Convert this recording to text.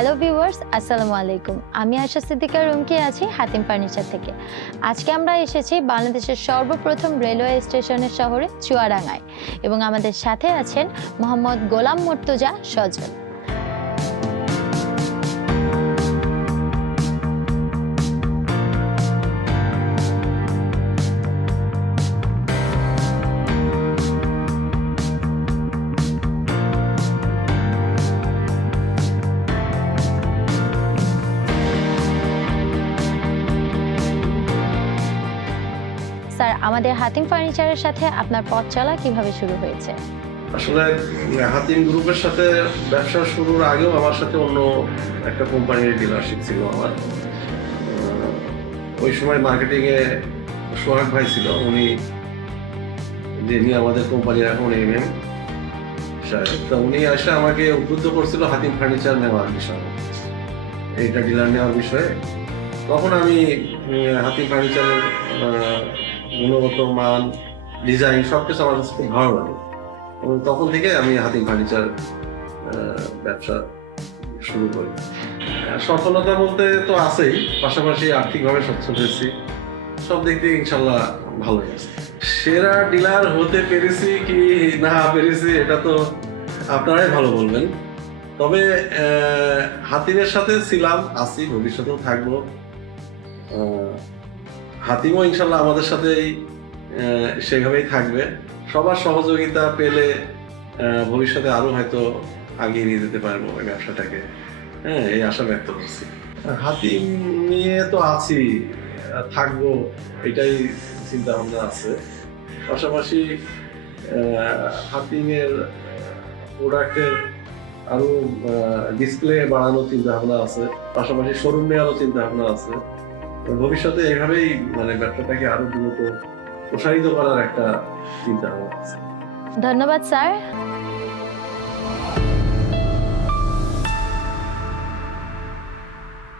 Hello viewers আসসালামু আলাইকুম আমি আশা সিদ্দিকা রুমকি আছি হাতিম ফার্নিচার থেকে। আজকে আমরা এসেছি বাংলাদেশের সর্বপ্রথম রেলওয়ে স্টেশনের শহরে চুয়াডাঙ্গায় এবং আমাদের সাথে আছেন মোহাম্মদ গোলাম মর্তুজা সজল। আমাদের হাতিম ফার্নিচারের সাথে আপনার পথ চলা কীভাবে শুরু হয়েছে? আসলে হাতিম গ্রুপের সাথে ব্যবসা শুরুর আগেও আমার সাথে অন্য একটা কোম্পানির ডিলারশিপ ছিল আমার। ওই সময় মার্কেটিংয়ে সোহাগ ভাই ছিল, উনি যিনি আমাদের কোম্পানির এখন এম এম তা উনি এসে আমাকে উদ্বুদ্ধ করছিল হাতিম ফার্নিচার নেওয়ার বিষয়ে, এইটা ডিলার নেওয়ার বিষয়ে। তখন আমি হাতিম ফার্নিচারের গুণগত মান ডিজাইন সব কিছু আমার কাছে খুব ভালো লাগে। এবং তখন থেকে আমি হাতিম ফার্নিচার ব্যবসা শুরু করি। সফলতা বলতে তো আছেই পাশাপাশি আর্থিকভাবে সচ্ছল হয়েছি। সব দিক দিয়ে ইনশাল্লাহ ভালোই আছে। সেরা ডিলার হতে পেরেছি কি না পেরেছি এটা তো আপনারাই ভালো বলবেন। তবে আহ, হাতিমের সাথে ছিলাম আছি ভবিষ্যতেও থাকব। হাতিমও ইনশাল্লাহ আমাদের সাথেই সেভাবেই থাকবে। সবার সহযোগিতা পেলে ভবিষ্যতে আরও হয়তো আগিয়ে নিয়ে যেতে পারব এই ব্যবসাটাকে। হ্যাঁ এই আশা ব্যক্ত করছি। হাতিম নিয়ে তো আছি থাকব, এটাই চিন্তা ভাবনা আছে। পাশাপাশি হাতিমের প্রোডাক্টের আরও ডিসপ্লে বাড়ানোর চিন্তা ভাবনা আছে। পাশাপাশি শোরুম নেওয়ারও চিন্তা ভাবনা আছে। ভবিষ্যতে এভাবেই মানে ব্যবসাটাকে আরও দ্রুত প্রসারিত করার একটা চিন্তা ভাবনা ধন্যবাদ স্যার।